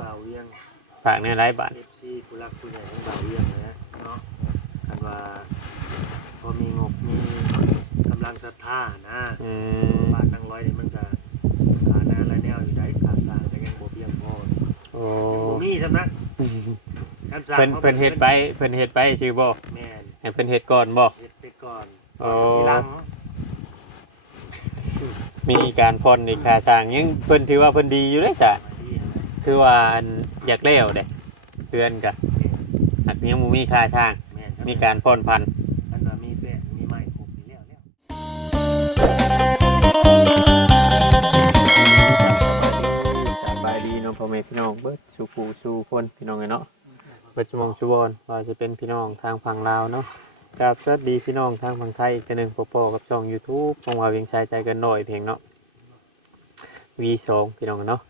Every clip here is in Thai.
บ่าวเวียงฝากในไร้บาทเอฟซีผู้รักผู้ใหญ่ของบ่าวเวียงนะเนาะคันว่าพอมีงบมีกำลังศรัทธานะอืมบาทนั่งร้อยนี่มันจะขาหน้าหลายแนวอยู่ได้ขาสร้างก็ยังบ่เพียงพอโอ้บ่มีสำนักคันสร้างเพิ่นเพิ่นเฮ็ดไปเพิ่นเฮ็ดไปชื่อบ่แม่นให้เพิ่นเฮ็ดก่อนบ่ เฮ็ดไปก่อนโอ้ ทีหลังมีการผ่อนอีกค่าสร้างยังเพิ่นถือว่าเพิ่นดีอยู่เด้จ้ะมาดีนะ คือว่าอันอยากแล้วเด้เพื่อนกะหักยังบ่มีค่าสร้าง แม่นครับมีการผ่อนพันคันว่ามีแป้งมีไม้ครบอยู่แล้วแล้วสบายดีเนาะพ่อแม่พี่น้องเบิดสู่ผู้สู่คนพี่น้องเนาะเบิดชั่วโมงชั่วโมงว่าจะเป็นพี่น้องทางฝั่งลาวเนาะกับสวัสดีพี่น้องทางฝั่งไทยอีกเทื่อหนึงพ่อๆกับช่อง YouTube ของว่าเวียงชายใจเกันหน่อยเพียงเนาะ V2 พี่น้องเนาะ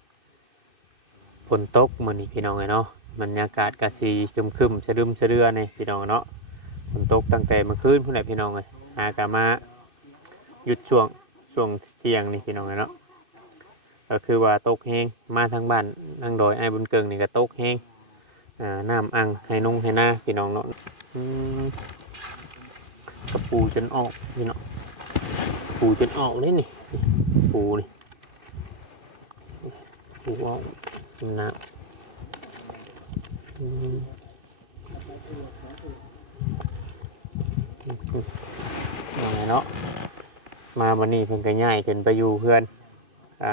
ฝนตกมื้อนี้พี่น้องเนาะบรรยากาศก็สีครึมๆสะดึมสะเดือนี่พี่น้องเนาะฝนตกตั้งแต่เมื่อคืนพุ่นแหละพี่น้องเอ้ยหากะมาหยุดช่วงช่วงเที่ยงนี่พี่น้องเนาะก็คือว่าตกแห้งมาทางบ้านทางดอยไอ้บุญเกิงนี่ก็ตกแห้งอ่าน้ำอังให้นุ่งให้หน้าพี่น้องเนาะอืมกระปูจนออกพี่น้องปูจนออกนี่นี่ปูนี่ปูออก น้ำอืมเอาไงเนาะ มาวันนี้เพิ่นก็ย้ายขึ้นไปอยู่เพื่อนอ่า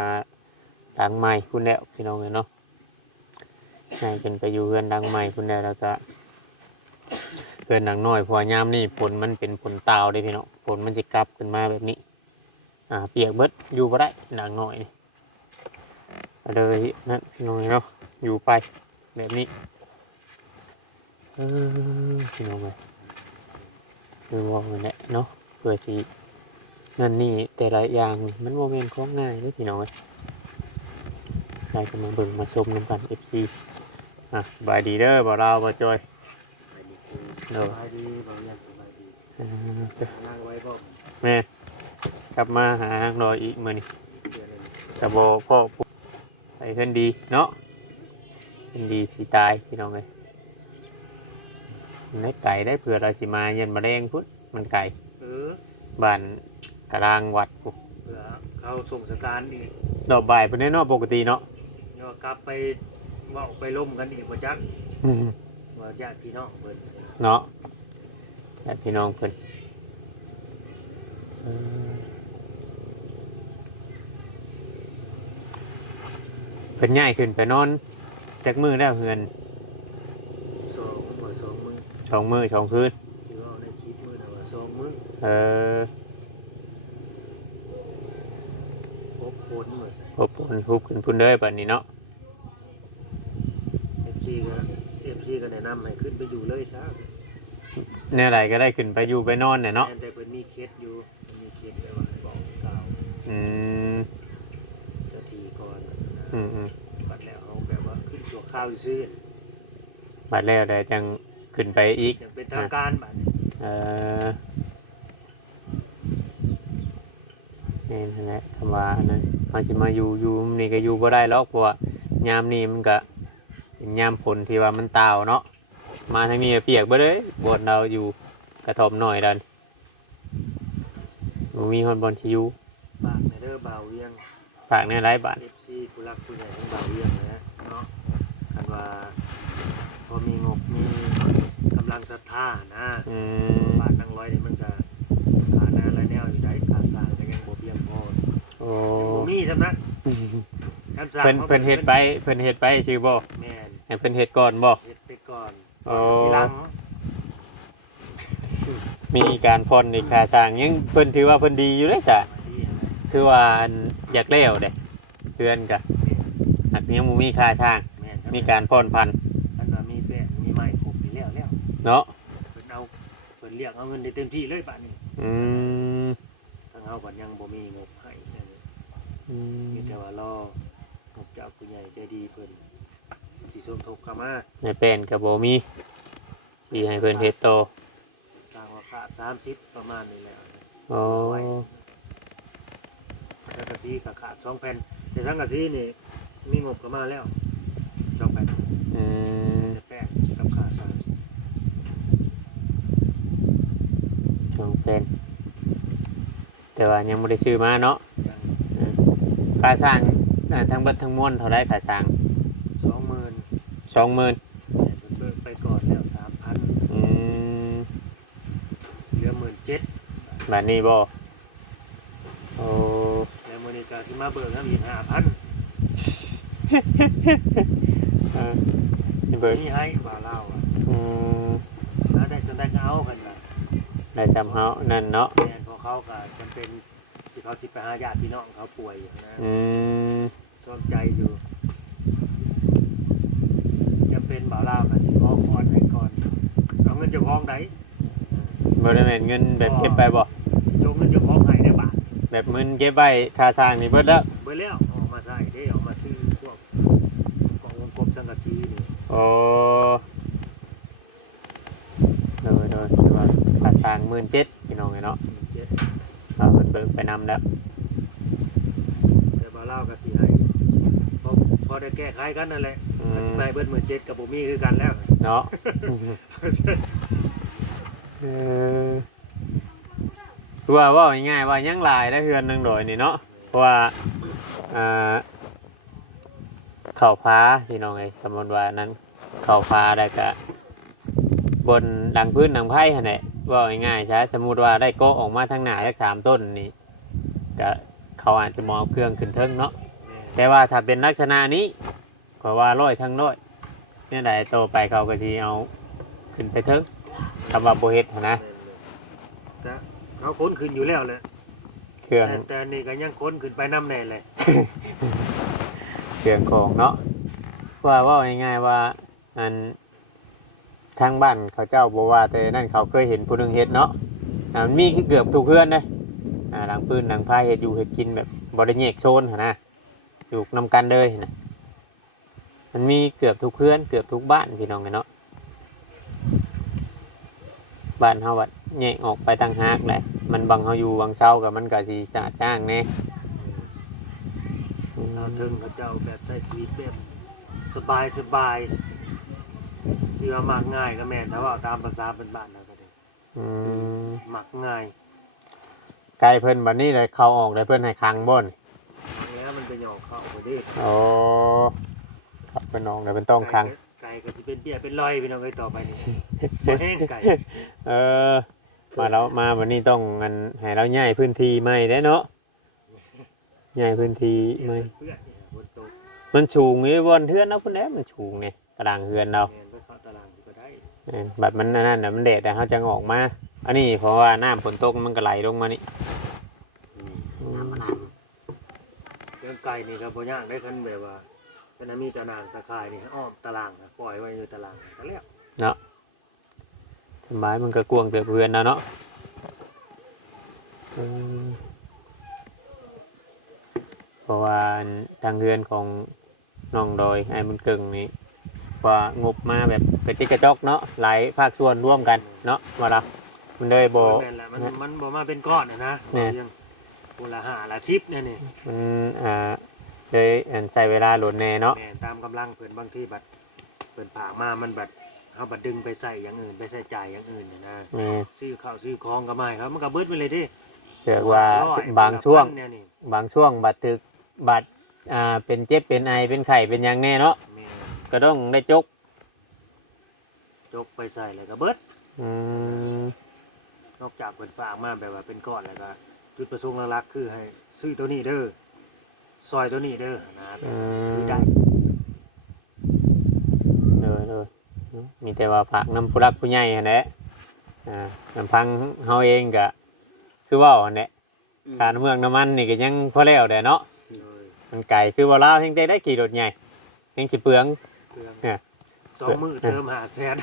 ดังใหม่คุณแล้วพี่น้องเนาะให้เป็นไปอยู่เพื่อนดังใหม่คุณแล้วแล้วก็เพื่อนดังน้อยพอยามนี่ฝนมันเป็นฝนตาวเลยพี่น้องฝนมันจะกลับขึ้นมาแบบนี้ อ่า เปียกเบิดอยู่บ่ได้ดังน้อยนี่ เลยนั่นพี่น้องเนาะอยู่ไปแบบนี้เออพี่น้องเลยคือว่ามันแหละเนาะเพื่อสีนั่นนี่แต่ละอย่างนี่มันโมเมนต์ของง่ายเลยพี่น้องเอ้ยใครจะมาเบิ่งมาชมน้ำกัน FC อะสบายดีเด้อบ่าวเราวบ่าวจอยสบายดีบ่าวเวียงสบายดีอ่านั่งไว้พ่อแม่กลับมาหานักรอยอีกมื้อนี้เดือนนึงกับบ่พ่อปุ๊ไป เพิ่นดีเนาะเพิ่นดีสิตายพี่น้องเอ้ยมันได้ไก่ได้เผื่อเราสิมาเย็นมาแรงพุทธมันไก่เออบ้านตารางวัดพุเผื่อเขาส่งสการอีกดอกบ่ายเพิ่นได้เนาะปกติเนาะเนาะกลับไปเว่าไปล่มกันอีกว่าจักอืมว่าญาติพี่น้องเพิ่นเนาะแต่พี่น้องเพิ่นเออ เพิ่นย้ายขึ้นไปนอนจากมือแล้วเฮือนสองว่าสองมือสองมือสองคืนที่ว่าในคลิปมือนะว่าสองมือเออพบผลเหมือนพบพุ่นทุบขึ้นพุ่นเด้อบัดนี้เนาะเอฟซีก็เอฟซีก็แนะนำให้ขึ้นไปอยู่เลยซะแนวใดก็ได้ขึ้นไปอยู่ไปนอนเนี่ยเนาะแต่เพิ่นมีเคสอยู่มีเคสแต่ว่าบอกกล่าวอืมเจ้าทีก่ อืมอืมบัดแล้วเอาแบบว่าขึ้นชั่วคราวซื่อบัดแล้วได้จังขึ้นไปอีก อย่างเป็นทางการบัดนี้เออนี่นั่นแหละคำว่าอันนั้นเขาสิมาอยู่อยู่นี่ก็อยู่บ่ได้หรอกเพราะว่ายามนี่มันก็เป็นยามฝนที่ว่ามันตาวเนาะมาทางนี้เปียกบ่เลยบวชเราอยู่กระท่อมหน่อยดันบ่มีคนบอลชิอยูฝากในเด้อเบาเวียงฝากในหลายบาทเอฟซี ผู้รักผู้ใหญ่ของบ่าวเวียงนะเนาะคันว่าพอมีงบมีกำลังศรัทธานะอืมบาทนั่งร้อยนี่มันจะขาหน้าหลายแนวอยู่ได้ขาสร้างก็ยังบ่เพียงพอโอ้บ่มีสำนักคันสร้างเพิ่นเพิ่นเฮ็ดไปเพิ่นเฮ็ดไปชื่อบ่แม่นให้เพิ่นเฮ็ดก่อนบ่ เฮ็ดไปก่อนโอ้ทีหลังมีการผ่อนอีกค่าสร้างยังเพิ่นถือว่าเพิ่นดีอยู่เด้จ้ะมาดีนะ คือว่าอันอยากแล้วเด้ เพื่อนกะหักยังบ่มีค่าสร้าง แม่นครับมีการผ่อนพันคันว่ามีแป้งมีไม้ครบอยู่แล้วแล้วเนาะเพิ่นเอาเพิ่นเรียกเอาเงินได้เต็มที่เลยบัดนี้อืมทางเฮาก็ยังบ่มีงบให้นั่นแหละอืมมีแต่ว่ารองบจากผู้ใหญ่ใจดีเพิ่นสิสมทบเข้ามาในเป็นก็บ่มีสิให้เพิ่นเฮ็ดต่อตามว่าค่า30 ประมาณนี้แหละโอ้สัง กะสีก็ขาด2แผ่นแต่สังกะสีนี่มีงบเข้ามาแล้ว2อืมแต่แป้งกับขาสารช่องเป็น แต่ว่ายังบ่ได้ซื้อมาเนาะยังค่าสร้างอ่าทั้งเบัดทั้งมวลเท่าไรค่าสร้างสองหมื่นสองหมื่นเบิกไปก่อนแล้วสามพันอืมเหลือหมื่นเจ็ดแบบนี้บ่โอ้ แล้วมือนี้ก็ สิมาเบิกน้ำอีกห้าพันเออนี่เบิดนี่ให้บ่าเล่าอะอืมแล้วได้สนได้ก็เอากันละได้จำเฮานั่นเนาะแม่นของเขาก็จำเป็นที่เขาสิไปหาญาติพี่น้องเขาป่วยอยู่นะอืมชอบใจอยู่จะเป็นบ่าวเล่ากับสิขอคอนให้ก่อนเอาเงินเจะพ้าของไหนบ่ได้แม่นเงินแบบเก็บไปบ่ แบบเงินเก็บไว้ค่าสร้างนี่เบิดแล้วเบิดแล้วออกมาใส่ได้ออกมาซื้อพวกของวงกลมสังกะสีนี่โอ้โดยโดยคือว่าค่าสร้าง17,000พี่น้องเนาะเจ็ดเอาเพิ่นเบิกไปนำแล้วแต่บ่าวเล่ากับสีให้พอพอได้แก้ไขกันนั่นแหละอืก็สิมไปเบิดหมื่นเจ็ดกับบุมี่คือกันแล้ว เนาะ เออ คือว่าว่าง่ายๆว่ายังหลายได้เฮือนหนึงโดยนี่เนาะเพราะว่าอ่าเข่าฟ้าพี่น้องไอ้สมมติว่านั้นเข่าฟ้าได้ก็บนดังพื้นดังไผ่หั่นแหละว่าง่ายๆใช่สมมุติว่าได้โกะออกมาทางหน้าสักสามต้นนี่ก็เขาอาจจะมองเครื่องขึ้นเทิงเนาะแต่ว่าถ้าเป็นลักษณะนี้ก็ว่าร้อยทั้งร้อยเนี่ยใดโตไปเขาก็สิเอาขึ้นไปเทิงคำว่าโบเฮ็ดหั้นนะ เขาค้นขึ้นอยู่แล้วแหละเครื่องแต่แต่นี่ก็ยังค้นขึ้นไปน้ำแน่เลยเครื่องของเนาะว่าเว่าง่ายๆว่าอันทางบ้านเขาเจ้าบอกว่าแต่นั่นเขาเคยเห็นผู้หนึงเฮ็ดเนาะอ่ามันมีคือเกือบทุกเพื่อนเลยอ่าหลังปืนหลังพายเฮ็ดอยู่เฮ็ดกินแบบบ่ได้แยกโซนหั่นนะอยู่นำกันเลยนะมันมีเกือบทุกเพื่อนเกือบทุกบ้านพี่น้องกันเนาะบ้านเฮาวัด แยกออกไปต่างหากแหละมันบังเฮาอยู่บังเช้ากับมันก็สิสะอาดจ้างแน่เราถึงเขาเจ้าแบบใช้ชีวิตแบบสบายสบายเชื่อมากง่ายก็แม่นถ้าว่าตามภาษาเป็นบ้านเราก็ได้อืมมักง่ายไกลเพิ่นบัดนี้เลยเขาออกได้เพิ่นให้คังบ่นแล้วมันไปหยอกเข้าไปดิโอ้ครับเพิ่นออกได้เพิ่นต้องคังไก่ก็จะเป็นเปี้ยเป็นรอยพี่น้องเอ้ยต่อไปนี่บ่แห้งไก่ เออ มาแล้วมาวันนี้ต้องงันให้เราย้ายพื้นที่ใหม่ได้เนาะย้ายพื้นที่ใหม่เพื่อนเนี่ยบนโต๊ะมันสูงนี่บนเทือนเนาะพุ่นแหละมันสูงนี่ตารางเฮือนเราแม่นไปเข้าตารางก็ได้เออบัดมันอันนั่นน่ะมันแดดแต่เขาจะออกมา อันนี้เพราะว่าน้ำฝนตกมันก็ไหลลงมานี่น้ำมันเรื่องไก่นี่ครับบ่ยากได้คันแบบว่าฉะนั้นมีตารางตะข่ายนี่อ้อมตารางนะปล่อยไว้อยู่ตารางก็แล้ว สบายมันก็กวางเติบเฮือนแล้วเนาะเออเพราะว่าทางเฮือนของน้องดอยไอ้มันเก่งนี่ว่างบมาแบบกระจิกกระจอกเนาะหลายภาคส่วนร่วมกันเนาะว่าละมันเลยบ่แม่นแหละมันมันบ่มาเป็นก้อนนะนะเนี่ยยังปูละหาละทิปเนี่ยนี่มันอ่าเลยอันใส่เวลาโหลดแน่เนาะแม่นตามกำลังเพิ่นบางทีบัดเพิ่นผากมามันบัด เฮาบัดดึงไปใส่อย่างอื่นไปใส่จ่ายอย่างอื่นเนี่ยนะนี่ซื้อข้าวซื้อของก็ไม่ครับมันก็เบิดไปเลยดิเรียกว่าร้อยบางช่วงละพันเนี่ยนี่บางช่วงบัดตึกบัดอ่าเป็นเจ็บเป็นไอเป็นไข้เป็นหยังแน่เนาะแม่นก็ต้องได้จกจกไปใส่เลยก็เบิด อืมนอกจากเปิดฝากมาแบบว่าเป็นก้อนแล้วก็จุดประสงค์หลักๆคือให้ซื้อตัวนี้เด้อซอยตัวนี้เด้อนะอืคือมได้ เลยเลย มีแต่ว่าผักน้ำผู้รักผู้ใหญ่หั่นแหละอ่าลำพังเฮาเองก็คือเว่าหั่นแหละการเมืองน้ำมันนี่ก็ยังพอแล้วแต่เนาะเลยมันไก่คือว่าลาวเฮงได้ได้กี่รถใหญ่เฮงสิเปลืองเครื่องเนี่ย สองมือเติมหาแสน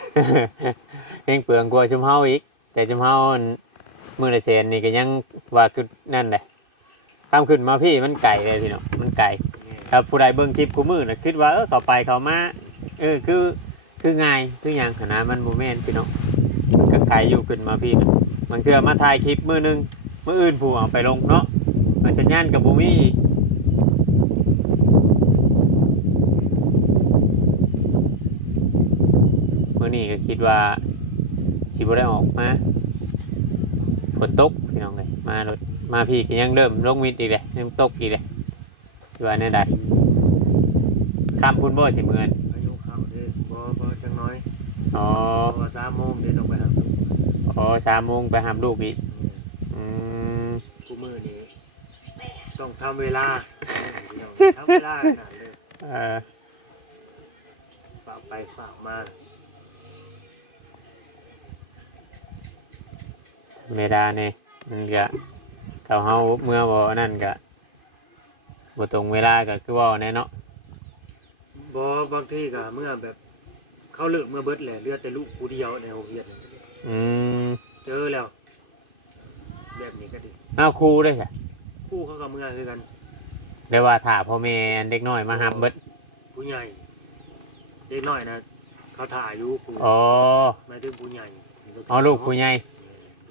เฮงเปลืองกว่าชุมเฮาอีก แต่ชุมเฮาอันมือละแสนนี่ก็ยังว่าคือนั่นแหละตามขึ้นมาพี่มันไก่เลยพี่เนาะมันไก่เนี่ยถ้าผู้ใดเบิ่งคลิปคู่มือน่ะคิดว่าเออเขาไปเขามาเออคือ คือง่ายคือหยังขนาดมันโมเมนพี่เนาะมันก็ไกลอยู่ขึ้นมาพี่น่ะบางเทื่อมาถ่ายคลิปมือหนึงมืออื่นผู้เอาไปลงเนาะมันสัญญาณกับบ่มีอีกมื่อนี้ก็คิดว่าสิบได้ออกมาฝนตกพี่น้องเลยมารถมาพี่ก็ยังเริ่มลงมิดอีกเลยยังตกอีกเลยว่าแน่ใดข้ามพุ่นบ่สิเมือน อายุเข้าเด้อบ่บ่จังน้อย อ๋อพอสามโมงเด้ต้องไปหาอ๋อสามโมงไปหามลูกอีกอืมกูมือนี้ต้องทำเวลาทำเวลาขนาดเลยเออฝากไปฝากมาเมดาเนี่ยมันก็เขาเฮาเมื่อบ่นั่นก็บ่ตรงเวลาก็คือเว่าแน่เนาะบ่บางทีก็เมื่อแบบ เขาเลิกเมื่อเบิดแหละเหลือแต่ลูกกูเดียวในโรงเรียนอืมเจอแล้ว แบบนี้ก็ดีอ้าวครูได้ใช่คู่เขากับเมื่อคือกัน เรียกว่าถ้าพ่อแม่เด็กน้อยมาหับเบิดผู้ใหญ่เด็กน้อยนะเขาถ่ายอยู่ครูอ๋อหมายถึงผู้ใหญ่อ๋อลูกผู้ใหญ่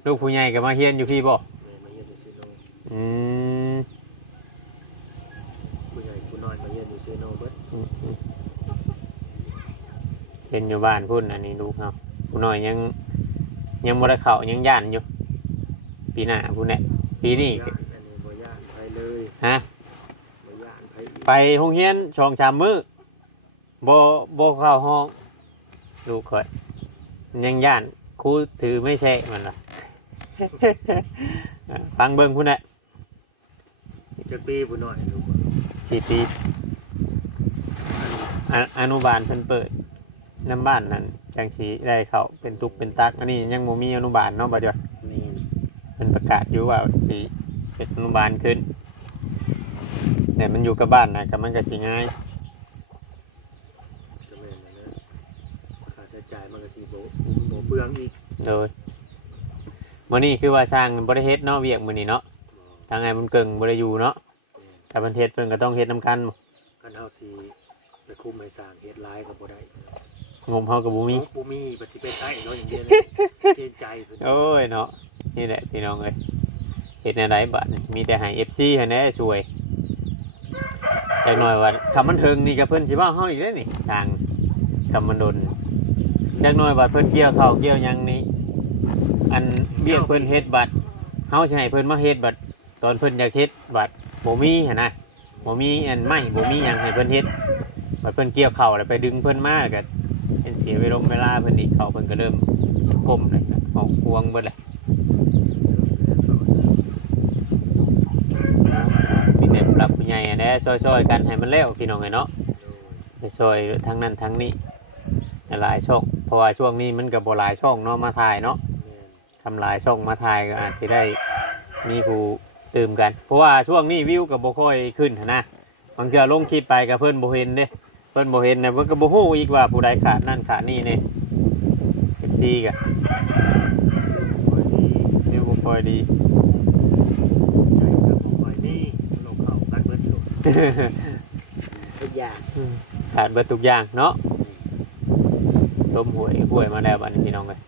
ลูกผู้ใหญ่ก็มาเฮียนอยู่พี่บ่แม่มาเยี่ยมอยู่ซีโนอืม ผู้ใหญ่ผู้น้อยมาเยี่ยมอยู่ซีโนเบิด อืมอืม เห็นอยู่บ้านพุ่นอันนี้ลูกเฮาผู้น้อยยังยังบ่ได้เข้ายังย่านอยู่ ปีหน้าพุ่นแหละปีนี้ย่านอันนี้บ่ย่านไปเลยฮะบ่ย่านไปอีกไปโรงเรียนชองชามมือบ่บ่เข้าห้องลูกข่อยยังย่านครูถือไม่ใช่มันล่ะ ฟังเบิ่งพุ่นแหละจักปีผู้น้อยลูกสี่ปีออนุบาลเพิ่นเปิด น้ำบ้านนั่นจังสีได้เขาเป็นตุกเป็นตักอันนี้ยังบ่มีอนุบาลเนาะบ่จ้ะนี่เพิ่นประกาศอยู่ว่าสิเป็นอนุบาลขึ้น แต่มันอยู่กับบ้านนะก็มันก็สิง่ายก็แม่นนะนะค่าใช้จ่ายมันก็สิบ่บ่เปลืองอีกโดยมื้อนี้คือว่าสร้างบ่ได้เฮ็ดเนาะเวียกมื้อนี้เนาะทางไงมันเกิงบ่ได้อยู่เนาะแต่มันเฮ็ดเพิ่นก็ต้องเฮ็ดนํกัน คันเฮาสิไปคุมให้สร้างเฮ็ดหลายก็บ่ได้ งมเฮาก็บ่มีบ่มีบัดสิไปใช้เนาะอย่างเดียวเลยเกรงใจเพิ่นโอ้ยเนาะนี่แหละพี่น้องเอ้ยเฮ็ดแนวใดบัดนี้มีแต่ให้ FC หั่นแหละช่วยจักหน่อยว่าคำมันถึงนี่ก็เพิ่นสิว่าเฮาอีกแล้วนี่ทางคำมันดนจักหน่อยว่าเพิ่นเกี่ยวข้าวเกี่ยวหยังนี่อันเบี้ยเพิ่นเฮ็ดบัตรเฮาสิให้เพิ่นมาเฮ็ดบัตรตอนเพิ่นอยากเฮ็ดบัตรบ่มีหั่นนะบ่มีอันไม้บ่มีหยังให้เพิ่นเฮ็ดบัดเพิ่นเกี่ยวข้าวแล้วไปดึงเพิ่นมาแล้วก็ เสียเวลาเวลาเพิ่นอีกเขาเพิ่นก็เริ่มจะก้มเลยก็ออกพวงเบิดเลยมีแต่ผู้หลักผู้ใหญ่อะนะซอยๆกันให้มันแล้วพี่น้องไงเนาะไปซอยทั้งนั้นทั้งนี้หลายช่องเพราะว่าช่วงนี้มันกับโบหลายช่องเนาะมาถ่ายเนาะทำหลายช่องมาถ่ายก็อาจจะได้มีผู้ตื่มกัน เพราะว่าช่วงนี้วิวกับโบค่อยขึ้นนะบางเทื่อลงคลิปไปกับเพื่อนโบเห็นเด้ เพื่อนโบเห็นเนี่ยเพื่อนก็โบฮู้อีกว่าผู้ใดขาดนั่นขาดนี่เนี่ยเอฟซีกันวิวบ่ค่อยดี ทุกอย่างขาดเบิดทุกอย่างเนาะลมหวยหวยมาแล้วบัดนพี่น้องเลย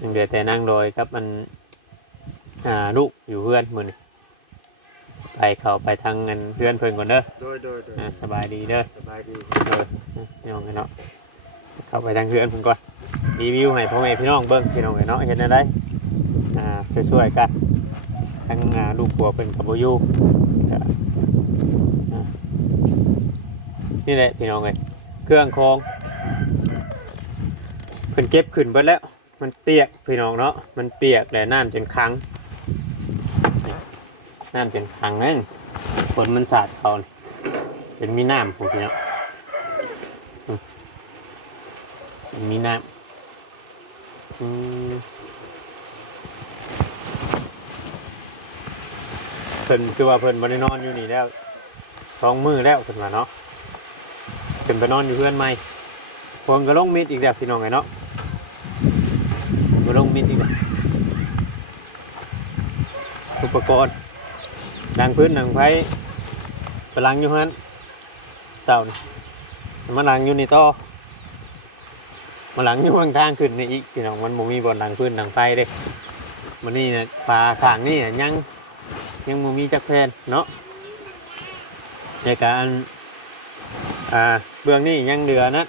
ยังเดือแต่นั่งโดยครับมันอ่าลูกอยู่เพื่อนมือนี่ ไปเขาไปทางเงินเพื่อนเพิ่นก่อนเด้อโดยโดยโดยอ่าสบายดีเด้อสบายดีเด้อพี่น้องกันเนาะเข้าไปทางเพื่อนเพิ่นก่อนรีวิวให้พ่อแม่พี่น้องเบิ่งพี่น้องเลยเนาะเห็นอะไรอ่าช่วยๆกันทั้งอ่าลูกผัวเป็นกับโบอยูก็อ่านี่แหละพี่น้องเลยเครื่องคองเพิ่นเก็บขึ้นเบิดแล้ว มันเปียกพี่น้องเนาะมันเปียกแล้วน้ำจนคังนี่ น้ำจนคังนั่นฝนมันสาดเขานี่เป็นมีน้ำผมพี่น้องอืมเป็นมีน้ำอืมเพิ่นคือว่าเพิ่นบ่ได้นอนอยู่นี่แล้วสองมือแล้วเพิ่นว่าเนาะเพิ่นไปนอนอยู่เพื่อนใหม่พวงก็ลงมิดอีกแล้วพี่น้องไงเนาะมาลงมิดอีกแล้วอุปกรณ์ ดังพื้นดังไฟพลังอยู่ฮันเจ้านี่มาหลังอยู่ในต่อมาหลังอยู่ข้างทางขึ้นนี่อีกพี่น้องมันบ่มีบอลดังพื้นดังไฟเด้มันนี่นะปลาข้างนี่น่ะยังยังบ่มีจักแพนเนาะในการอ่าเบื้องนี้ยังเหลือนะ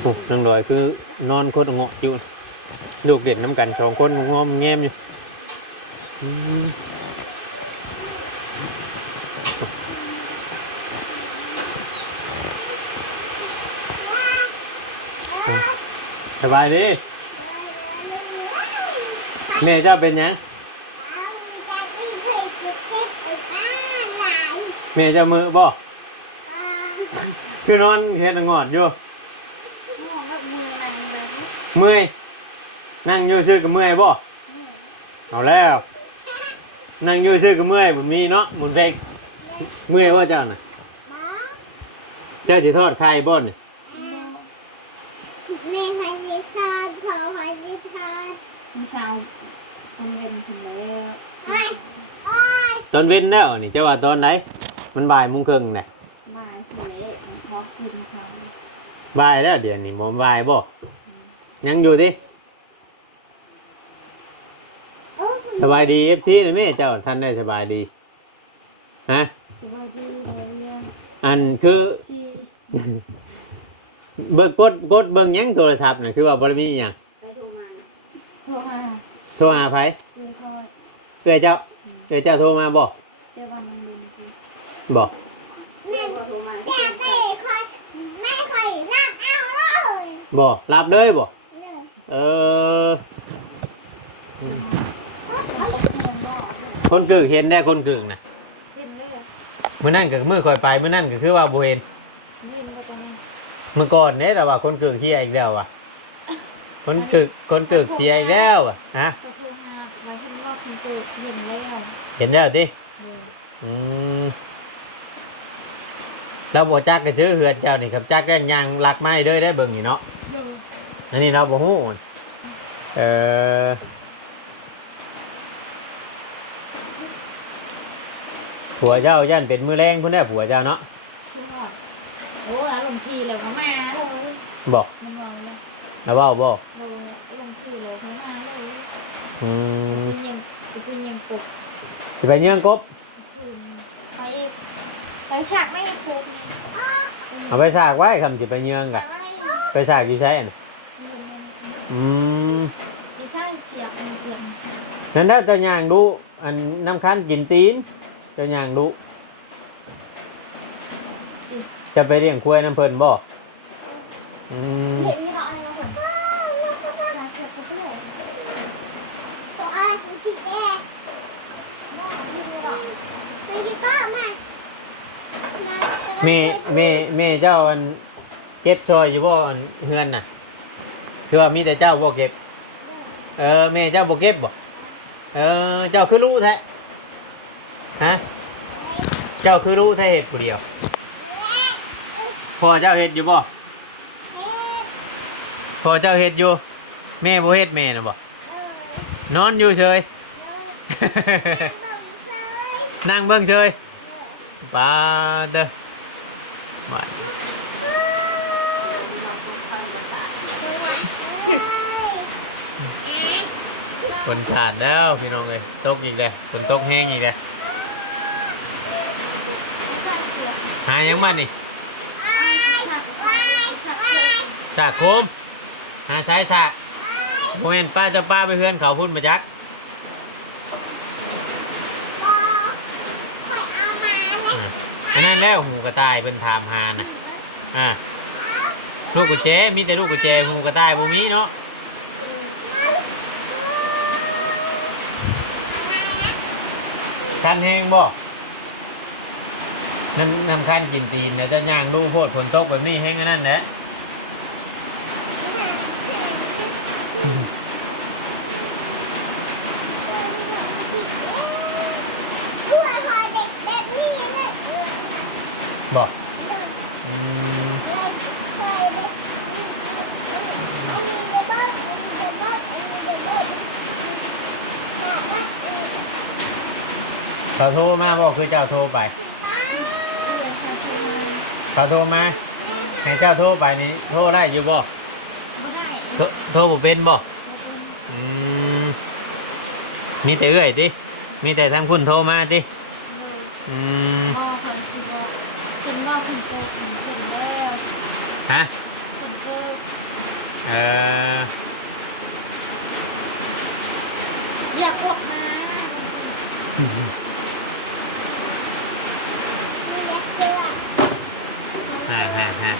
โอ้นังดอยคือนอนโคตรงาะอยู่ลูกเด็ดน้ำกันสองคนงอมแง้มอยู่ สบายดีแม่เจ้าเป็นหยังแม่เจ้ามือบ่คือนอนเฮ็ดงอดอยู่เมื่อยนั่งอยู่ซื่อกับเมื่อยบ่เอาแล้ว นั่งอยู่ซื่อกับเมื่อยบ่มีเนาะหมุนเพลงเมื่อยว่าเจ้าน่ะเจ้าสิทอดไข่บ่นี่แม่พายดิทอดพ่อพายดิทอดมื้อเช้าต้องเล่นถึงแล้วโอ้ยโอ้ยตอนเว้นแล้วนี่เจ้าว่าตอนไหน มันบ่ายโมงครึ่งน่ะบ่ายถึงแล้วพอกินข้าวบ่ายแล้วเดี๋ยวนี้บ่บ่ายบ่ยังอยู่ดิ โอ้ย สบายดี FC นะแม่เจ้าท่านได้สบายดีฮะสวัสดีเลยเนี่ยอันคือสิเบิ่งกดกดเบิ่งหยังโทรศัพท์น่ะคือว่าบ่ได้มีหยังไปโทรมาโทรมาโทรหาไผคือเขาเอ้ยเจ้าเอ้ยเจ้าโทรมาบ่เจ้าวันมันลืมคือบ่แม่โทรมาแต่เตะคอยแม่คอยลากเอาเลยบ่รับเลยบ่ เนี่ยเออ เอาตกเงินบ่ คนกึกเห็นได้คนกึกนะเห็นเลยมื้อนั่นก็มื้อคอยไปมื้อนั่นก็คือว่าบ่เห็นนี่มันก็ตรงนี้เมื่อก่อนเนี่ยแต่ว่าคนกึกเฮียอีกแล้วว่ะคนกึกคนกึกเสียอีกแล้วว่ะฮะก็คือหาไว้ข้างนอกคุณเกิดเห็นแล้วเห็นแล้วติเอออืมเราบ่จักก็ชื่อเฮือนเจ้านี่ครับจักก็ยังลักไม้เด้อได้เบิ่งนี่เนาะเอออันนี้เราบ่ฮู้เออ ผัวเจ้าย่านเป็นมือแรงพุ่นแน่ผัวเจ้าเนาะคือว่าโอ้แล้วลงทีแล้วเขามาเลยบอกมันวางเลยแล้วเว้าบ่เราลงทีแล้วเขามาเลยอืมเป็นยังเป็นยังปกสิไปเยื่องกบคืนไปอีกไปฉากไม่ครบนี่เอาไปสากไว้คำสิไปเยื่องไปกะไว้ไปสากอยู่ใช่น่ะเงินอืมดิใช่เสียบเงินนั่นถ้าเจ้าย่างดูอันน้ำคั้นกินตีนเจ้าย่างดูจะไปเลี้ยงควายน้ำเพิ่นบ่อืมเห็นมีเราอะไรนะผมรักเสียบก็เลยโอ้ยพี่แกเป็นที่ก็มาแม่แม่แม่เจ้าอันเก็บซอยอยู่บ่อันเฮือนน่ะคือว่ามีแต่เจ้าบ่เก็บ เออแม่เจ้าบ่เก็บบ่เออ เจ้าคือรู้แท้ ฮะ เจ้าคือรู้แท้เฮ็ดผู้เดียว พ่อเจ้าเฮ็ดอยู่บ่ พ่อเจ้าเฮ็ดอยู่ แม่บ่เฮ็ดแม่นะบ่ นอนอยู่เฉย นั่งเบิ่งเลยนั่งเฉยปาเด้อมาฝนขาดแล้วพี่น้องเลยตกอีกแล้วฝนตกแห้งอีกแล้ว หายังมันนี่สากโคมหาสายสากโมเมนป้าเจะป้าไปเพื่อนเขาพุ่นมาจักอ่าอันนั้นแล้วหูกระต่ายเป็นถามหานะอ่าลูกกุญแจมีแต่ลูกกุญแจหูกระต่ายบ่มีเนาะคันแห้งบ่ น้ำน้ำคันกินตีนเดี๋ยวจะย่างดูโพดฝนตกแบบนี้แห้งอันนั้นแหละบอกเขาโทรมาบอกคือเจ้าโทรไป เขาโทรมาให้เจ้าโทรไปนี่โทรได้อยู่บ่โทรโทรบ่เป็นบ่อืมมีแต่เอื้อยติมีแต่ทางคุณโทรมาติอืมพ่อคนคือว่าคนว่าคนเกิดคนแล้วฮะคนเกิดเอออยากออกมา มีเล็กเกลือ ฮะฮะฮะ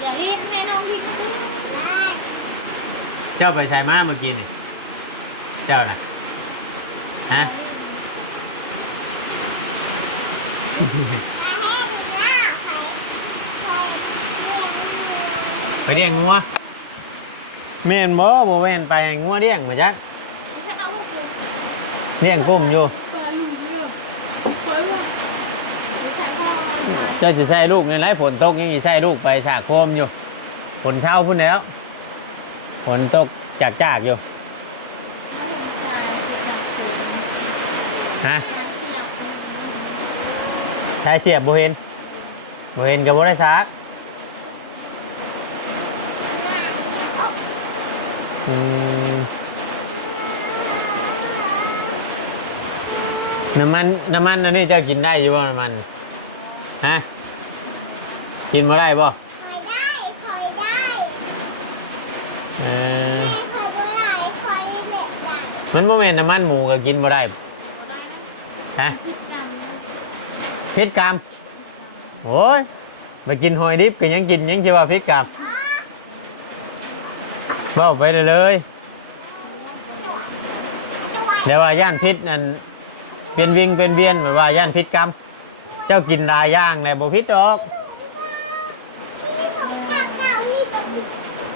อย่ารีบให้น้องพิมพ์ด้วยได้เจ้าไปใช้ม้าเมื่อกี้นี่ เจ้าน่ะ ฮะแต่ให้หนูล่าใครใครเลี้ยงหนูไปเลี้ยงงัวแม่นบ่บ่แม่นไปงัวเลี้ยงมาจักฉันเอาหกเลยเลี้ยงกุ้มอยู่ เปิดหลุมอยู่เปิดว่าหรือใส่พ่อมา เจ้าจะใช้ลูกในไรฝนตกยังสิใช้ลูกไปฉากโคมอยู่ฝนเช้าพุ่นแล้วฝนตกจากจากอยู่ฮะใช้เสียบบ่เห็นบ่เห็นกับบ่ได้ซักน้ำมันน้ำมันอันนี้เจ้ากินได้อยู่บ่น้ำมันฮะ กินบ่ได้บ่คอยได้คอยได้เออแม่คอยบ่ได้คอยเล็กได้มันบ่แม่นน้ำมันหมูก็กินบ่ได้ฮะพิษกรรมโอ้ยไปกินหอยดิบก็ยังกินยังคิดว่าพิษกรรมเบ้าไปเลยเลยเดี๋ยวว่าย่านพิษนั่นเป็นวิงเป็นเวียนแบบว่าย่านพิษกรรม เจ้ากินลายย่างในบ่พิษดอก นี่ของเก่าเก่านี่ก็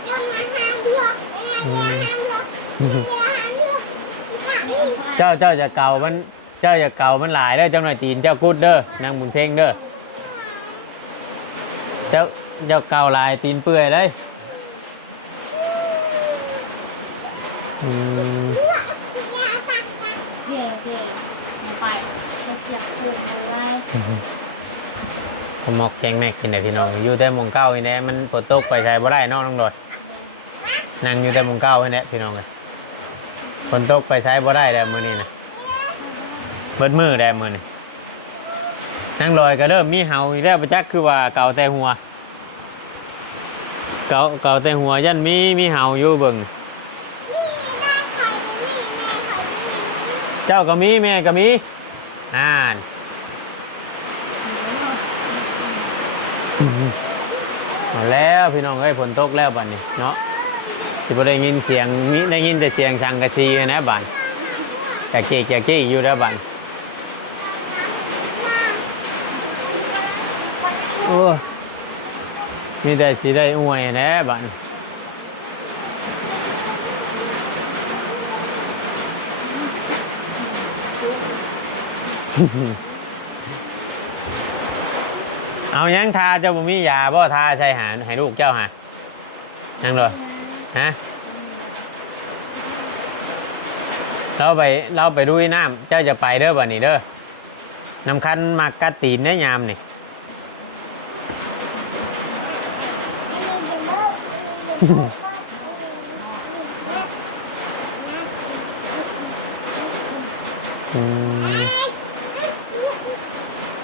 ยังมาห้ามเลือกยังมาห้าม เลือกยังมาห้ามเลือกหนักนี่เจ้าเจ้าจะเก่ามัน เจ้าจะเก่ามันหลายเด้อเจ้าหน่อยตีนเจ้ากุดเด้อนางบุญเพ่งเด้อเจ้าเจ้าเก่าหลายตีนเปื่อยเลยอืมยาตักตักเย่เย่มาไปจะเสียบเปลือกเอาไว้ผมมอกแกงแม่กินแต่พี่น้องอยู่แต่หมองเก้านี่แหละมันฝนตกไปใช้บ่ได้เนอกน้องโดดนั่งอยู่แต่หมองเก้านี่แหละพี่น้องเลย ฝนตกไปใช้บ่ได้แล้วมื้อนี้นะเบิดมือได้มื้อนี้นั่งลอยก็เริ่มมีเห่าอีกแล้วประจักคือว่าเก่าแต่หัว เก่าเก่าแต่หัวยันมีมีเห่าอยู่เบิ่งนี่ได้คอยดีนี่แม่คอยดีนี่เจ้าก็มีแม่ก็มีอ่านเอาแล้วพี่น้องเอ้ยฝนตกแล้วบัดนี้เนาะ สิบ่ได้ยินเสียงมีได้ยินแต่เสียงสังกะสีนะบัดจากเจ๊กจากเจ๊อยู่แล้วบัดโอ้มีแต่สิได้อวยนะบัดเอายังทาเจ้าบ่มียาบ่ทาใช่หาให้ลูกเจ้าหายังเลย ฮะเราไปเราไปดุยน้ำเจ้าจะไปเด้อบ่นี่เด้อน้ำคันมากกัดตีนได้ยามนี่อันนี้เดี๋ยวเลิกอันนี้เดี๋ยวเลิกอันนี้อืม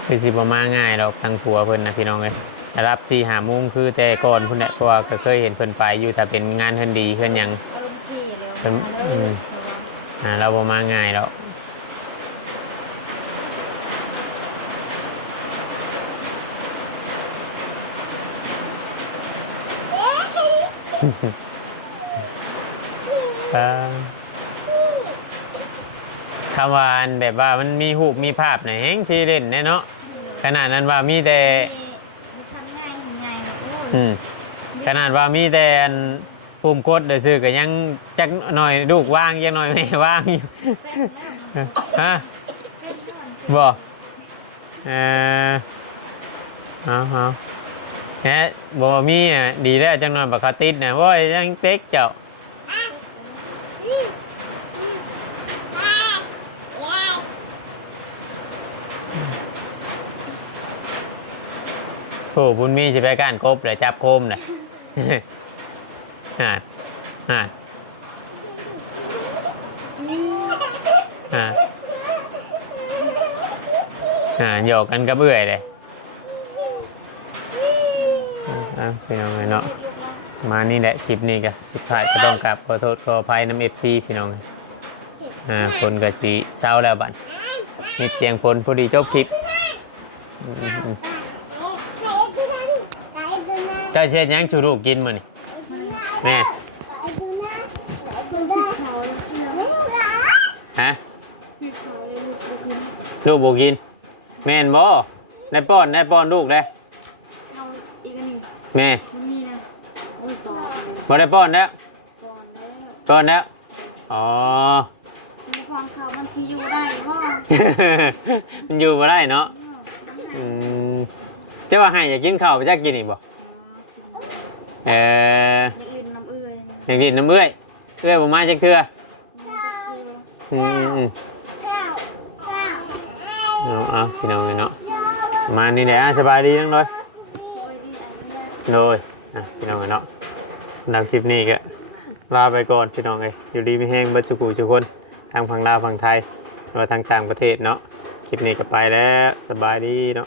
คือสิบ่มาง่ายหรอกทางผัวเพิ่นนะพี่น้องเอ้ย รับสี่หาโมุงคือแต่ก่อนพุ่นแหละเพราะว่าก็เคยเห็นเพิ่นไปอยู่แต่เป็นงานเพิ่นดีเพิ่นหยัง อารมณ์ที่เร็วเป็นมาอืเลมยอ่าเราบ่มาง่ายแล้วเอ่อคำว่าอันแบบว่ามันมีหูปมีภาพไหนะแฮงที่เล่นแน่เนาะขนาดนั้นว่ามีแต่ มีทำง่ายทำง่ายนะโอ้ยอืมขนาดว่ามีแต่อันภูมิโคตรเดือซื้อก็ยังจักหน่อยลูกว่างยังหน่อยไม่ว่างอยู่เป็นแล้วฮะเป็นก่อนบ่เออเอาเอาแหะบ่มีอะดีแล้วจังหน่อยบักเขาติดนะโว้ยยังเต็กเจ้า โอ้บุญมีจะไปก้านกบเลยจับโคมเลยอ่าอ่าอ่าอ่าหยอกกันกับเบื่อยเลยอ่าพี่น้องเลยเนาะเรียบร้อยมานี่แหละคลิปนี้ก็สุดท้ายก็ต้องกราบขอโทษขออภัยน้ำเอฟซีพี่น้องอ่าคนก็สีเศร้าแล้วบัดมีเสียงฝนพอดีจบคลิป เจ้าเช็ดหยังชูลูกกินมานี่แม่เขาเลยฮะคือเขาเลยลูกลูกกินลูกบอกกิน แม่นบ่ได้ป้อนได้ป้อนลูกได้เอาอีกอันนี้แม่มันมีนะโอ้ยต่อบ่ได้ป้อนแล้วก่อนแล้วป้อนแล้วอ๋อมันฟังข่าวมันที่อยู่ได้พ่อมันอยู่บ่ได้เนาะอืมเจ้าว่าให้อยากกินข้าวไปจักกินอีกบ่ เอออย่างอื่นน้ำเอื้อยอยากกินน้ำเอื้อยเอื้อยบ่มาจักเทื่ออืมอืมเอาเอาพี่น้องเนาะมานี่แหละอะสบายดีจังเลยโดยอะพี่น้องเนาะนำคลิปนี้ก็ลาไปก่อนพี่น้องเลยอยู่ดีไม่แห้งเบัดสุกูทุกคนทางฝั่งลาวฝั่งไทยหรือว่าทางต่างประเทศเนาะคลิปนี้ก็ไปแล้วสบายดีเนาะ